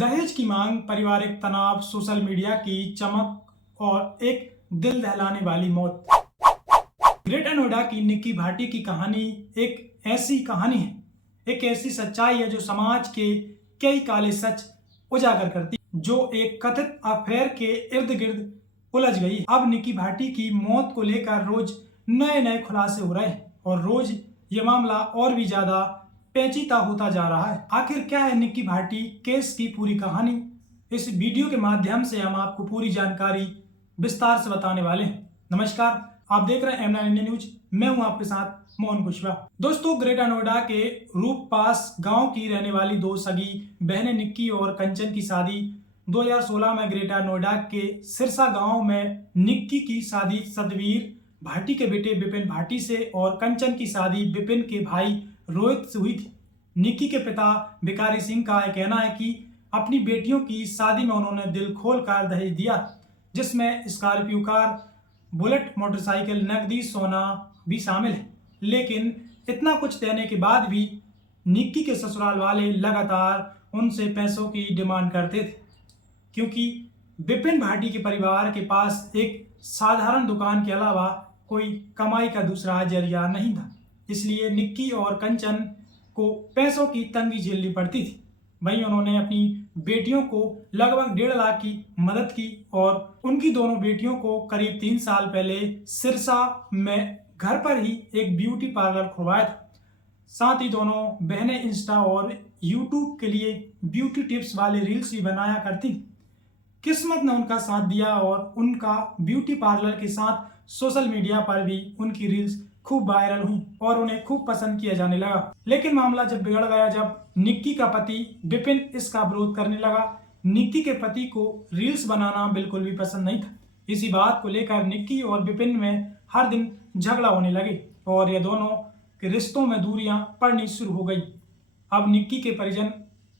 दहेज की मांग, पारिवारिक तनाव, सोशल मीडिया की चमक और एक दिल दहलाने वाली मौत। ग्रेटर नोएडा की निक्की भाटी की कहानी एक ऐसी कहानी है, एक ऐसी सच्चाई है जो समाज के कई काले सच उजागर करती, जो एक कथित अफेयर के इर्द गिर्द उलझ गई। अब निक्की भाटी की मौत को लेकर रोज नए नए खुलासे हो रहे हैं और रोज ये मामला और भी ज्यादा पेचीदा होता जा रहा है। आखिर क्या है निक्की भाटी केस की पूरी कहानी? इस वीडियो के माध्यम से हम आपको पूरी जानकारी विस्तार से बताने वाले हैं। नमस्कार, आप देख रहे हैं M9 इंडिया न्यूज। मैं हूं आपके साथ मोहन कुशवाहा। दोस्तों, ग्रेटर नोएडा के रूप पास गांव की रहने वाली दो सगी बहनें निक्की और कंचन की शादी 2016 में ग्रेटर नोएडा के सिरसा गांव में निक्की की शादी सतवीर भाटी के बेटे विपिन भाटी से और कंचन की शादी विपिन के भाई रोहित से हुई थी। निक्की के पिता भिखारी सिंह का यह कहना है कि अपनी बेटियों की शादी में उन्होंने दिल खोल कर दहेज दिया, जिसमें स्कॉर्पियो कार, बुलेट मोटरसाइकिल, नकदी, सोना भी शामिल है। लेकिन इतना कुछ देने के बाद भी निक्की के ससुराल वाले लगातार उनसे पैसों की डिमांड करते थे, क्योंकि विपिन भाटी के परिवार के पास एक साधारण दुकान के अलावा कोई कमाई का दूसरा जरिया नहीं था। इसलिए निक्की और कंचन को पैसों की तंगी झेलनी पड़ती थी। वहीं उन्होंने अपनी बेटियों को लगभग 1.5 लाख की मदद की और उनकी दोनों बेटियों को करीब 3 साल पहले सिरसा में घर पर ही एक ब्यूटी पार्लर खुलवाया था। साथ ही दोनों बहनें इंस्टा और यूट्यूब के लिए ब्यूटी टिप्स वाले रील्स भी बनाया करती। किस्मत ने उनका साथ दिया और उनका ब्यूटी पार्लर के साथ सोशल मीडिया पर भी उनकी रील्स खूब वायरल हुई और उन्हें खूब पसंद किया जाने लगा। लेकिन मामला जब बिगड़ गया, जब निक्की का पति विपिन इसका विरोध करने लगा। निक्की के पति को रील्स बनाना बिल्कुल भी पसंद नहीं था। इसी बात को लेकर निक्की और विपिन में हर दिन झगड़ा होने लगे और ये दोनों के रिश्तों में दूरियां पड़नी शुरू हो गई। अब निक्की के परिजन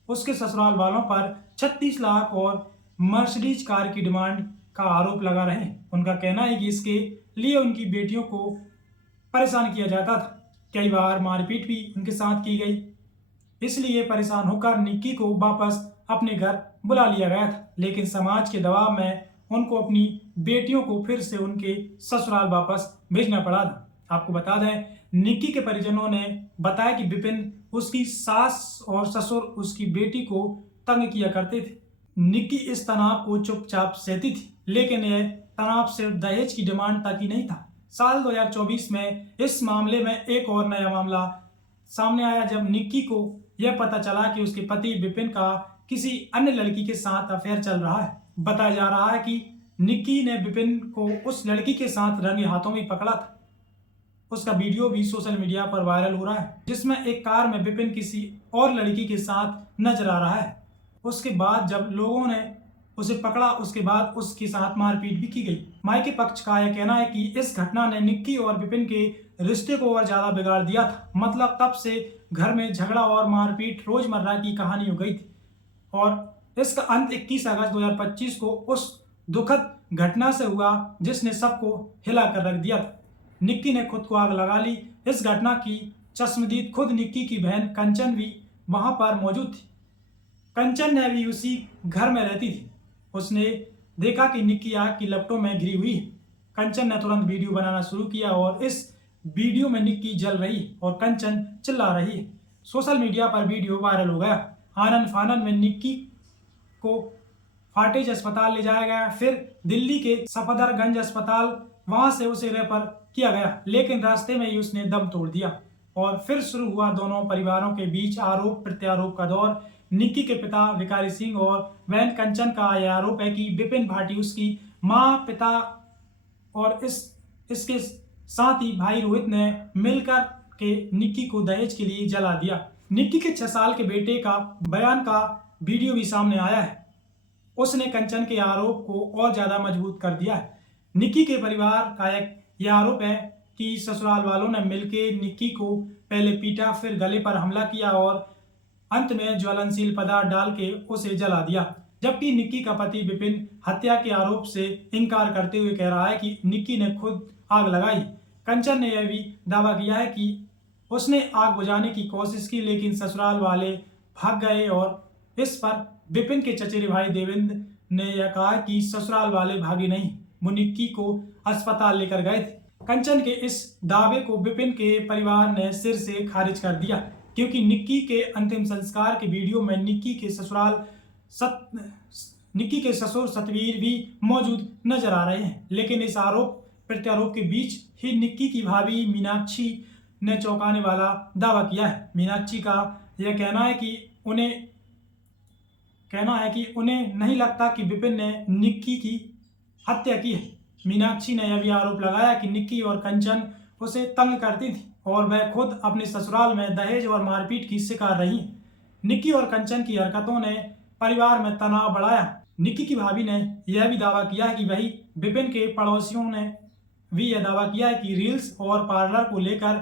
उसके ससुराल वालों पर 36 लाख और मर्सिडीज कार की डिमांड का आरोप लगा रहे हैं। उनका कहना है कि इसके लिए उनकी बेटियों को परेशान किया जाता था, कई बार मारपीट भी उनके साथ की गई। इसलिए परेशान होकर निक्की को वापस अपने घर बुला लिया गया था, लेकिन समाज के दबाव में उनको अपनी बेटियों को फिर से उनके ससुराल वापस भेजना पड़ा था। आपको बता दें, निक्की के परिजनों ने बताया कि विपिन, उसकी सास और ससुर उसकी बेटी को तंग किया करते थे। निक्की इस तनाव को चुपचाप सहती थी, लेकिन यह तनाव सिर्फ दहेज की डिमांड तक ही नहीं था। साल 2024 में इस मामले में एक और नया मामला सामने आया, जब निक्की को यह पता चला कि उसके पति विपिन का किसी अन्य लड़की के साथ अफेयर चल रहा है। बताया जा रहा है कि निक्की ने विपिन को उस लड़की के साथ रंगे हाथों में पकड़ा था। उसका वीडियो भी सोशल मीडिया पर वायरल हो रहा है, जिसमें एक कार में विपिन किसी और लड़की के साथ नजर आ रहा है। उसके बाद जब लोगों ने उसे पकड़ा, उसके बाद उसके साथ मारपीट भी की गई। मायके पक्ष का यह कहना है कि इस घटना ने निक्की और विपिन के रिश्ते को और ज्यादा बिगाड़ दिया था। मतलब तब से घर में झगड़ा और मारपीट रोजमर्रा की कहानी हो गई थी और इसका अंत 21 अगस्त 2025 को उस दुखद घटना से हुआ जिसने सबको हिला कर रख दिया था। निक्की ने खुद को आग लगा ली। इस घटना की चश्मदीद खुद निक्की की बहन कंचन भी वहां पर मौजूद थी। कंचन ने भी उसी घर में रहती थी। उसने देखा कि निक्की आग की लपटों में घिरी हुई है। कंचन ने तुरंत वीडियो बनाना शुरू किया और इस वीडियो में निक्की जल रही है और कंचन चिल्ला रही है। सोशल मीडिया पर वीडियो वायरल हो गया। आनन फानन में निक्की को फाटेज अस्पताल ले जाया गया, फिर दिल्ली के सफदरगंज अस्पताल, वहां से उसे रेफर किया गया, लेकिन रास्ते में ही उसने दम तोड़ दिया और फिर शुरू हुआ दोनों परिवारों के बीच आरोप प्रत्यारोप का दौर। निक्की के पिता भिखारी सिंह और बहन कंचन का यह आरोप है कि विपिन भाटी उसकी मां, पिता और इसके साथ ही भाई रोहित ने मिलकर के निक्की को दहेज के लिए जला दिया। निक्की के 6 साल के बेटे का बयान का वीडियो भी सामने आया है। उसने कंचन के आरोप को और ज्यादा मजबूत कर दिया है। निक्की के परिवार का यह आरोप है कि ससुराल वालों ने मिलकर निक्की को पहले पीटा, फिर गले पर हमला किया और अंत में ज्वलनशील पदार्थ डाल के उसे जला दिया। जबकि निक्की का पति विपिन हत्या के आरोप से इनकार करते हुए कह रहा है कि निक्की ने खुद आग लगाई। कंचन ने यह भी दावा किया है कि उसने आग बुझाने की कोशिश की, लेकिन ससुराल वाले भाग गए और इस पर विपिन के चचेरे भाई देवेंद्र ने यह कहा कि ससुराल वाले भागे नहीं, वो निक्की को अस्पताल लेकर गए थे। कंचन के इस दावे को विपिन के परिवार ने सिर से खारिज कर दिया, क्योंकि निक्की के अंतिम संस्कार के वीडियो में निक्की के ससुर सतवीर भी मौजूद नजर आ रहे हैं। लेकिन इस आरोप प्रत्यारोप के बीच ही निक्की की भाभी मीनाक्षी ने चौंकाने वाला दावा किया है। मीनाक्षी का यह कहना है कि उन्हें नहीं लगता कि विपिन ने निक्की की हत्या की है। मीनाक्षी ने यह भी आरोप लगाया कि निक्की और कंचन उसे तंग करती थी और वह खुद अपने ससुराल में दहेज और मारपीट की शिकार रही। निक्की और कंचन की हरकतों ने परिवार में तनाव बढ़ाया। निक्की की भाभी ने यह भी दावा किया है कि वही विपिन के पड़ोसियों ने भी यह दावा किया है कि रील्स और पार्लर को लेकर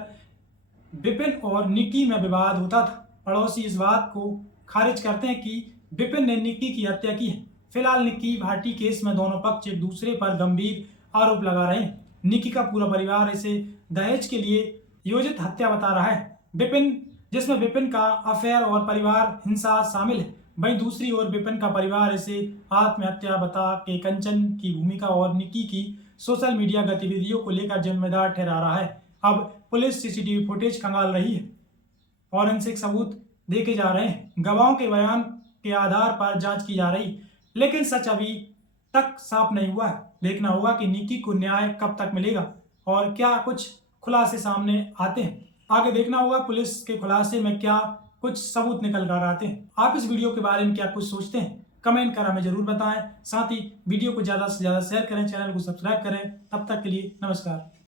विपिन और निक्की में विवाद होता था। पड़ोसी इस बात को खारिज करते हैं कि विपिन ने निक्की की हत्या की है। फिलहाल निक्की भाटी केस में दोनों पक्ष एक दूसरे पर गंभीर आरोप लगा रहे हैं। निक्की का पूरा परिवार इसे दहेज के लिए योजित हत्या बता रहा है, जिसमें विपिन का अफेयर और परिवार हिंसा शामिल है। वहीं दूसरी ओर विपिन का परिवार इसे आत्महत्या बता के कंचन की भूमिका और निक्की की सोशल मीडिया गतिविधियों को लेकर जिम्मेदार ठहरा रहा है। अब पुलिस सीसीटीवी फुटेज खंगाल रही है, फॉरेंसिक सबूत देखे जा रहे हैं, गवाहों के बयान के आधार पर जांच की जा रही, लेकिन सच अभी तक साफ नहीं हुआ है। देखना होगा कि निक्की को न्याय कब तक मिलेगा और क्या कुछ खुलासे सामने आते हैं। आगे देखना होगा पुलिस के खुलासे में क्या कुछ सबूत निकल कर आते हैं। आप इस वीडियो के बारे में क्या कुछ सोचते हैं, कमेंट कर हमें जरूर बताएं। साथ ही वीडियो को ज़्यादा से ज़्यादा शेयर करें, चैनल को सब्सक्राइब करें। तब तक के लिए नमस्कार।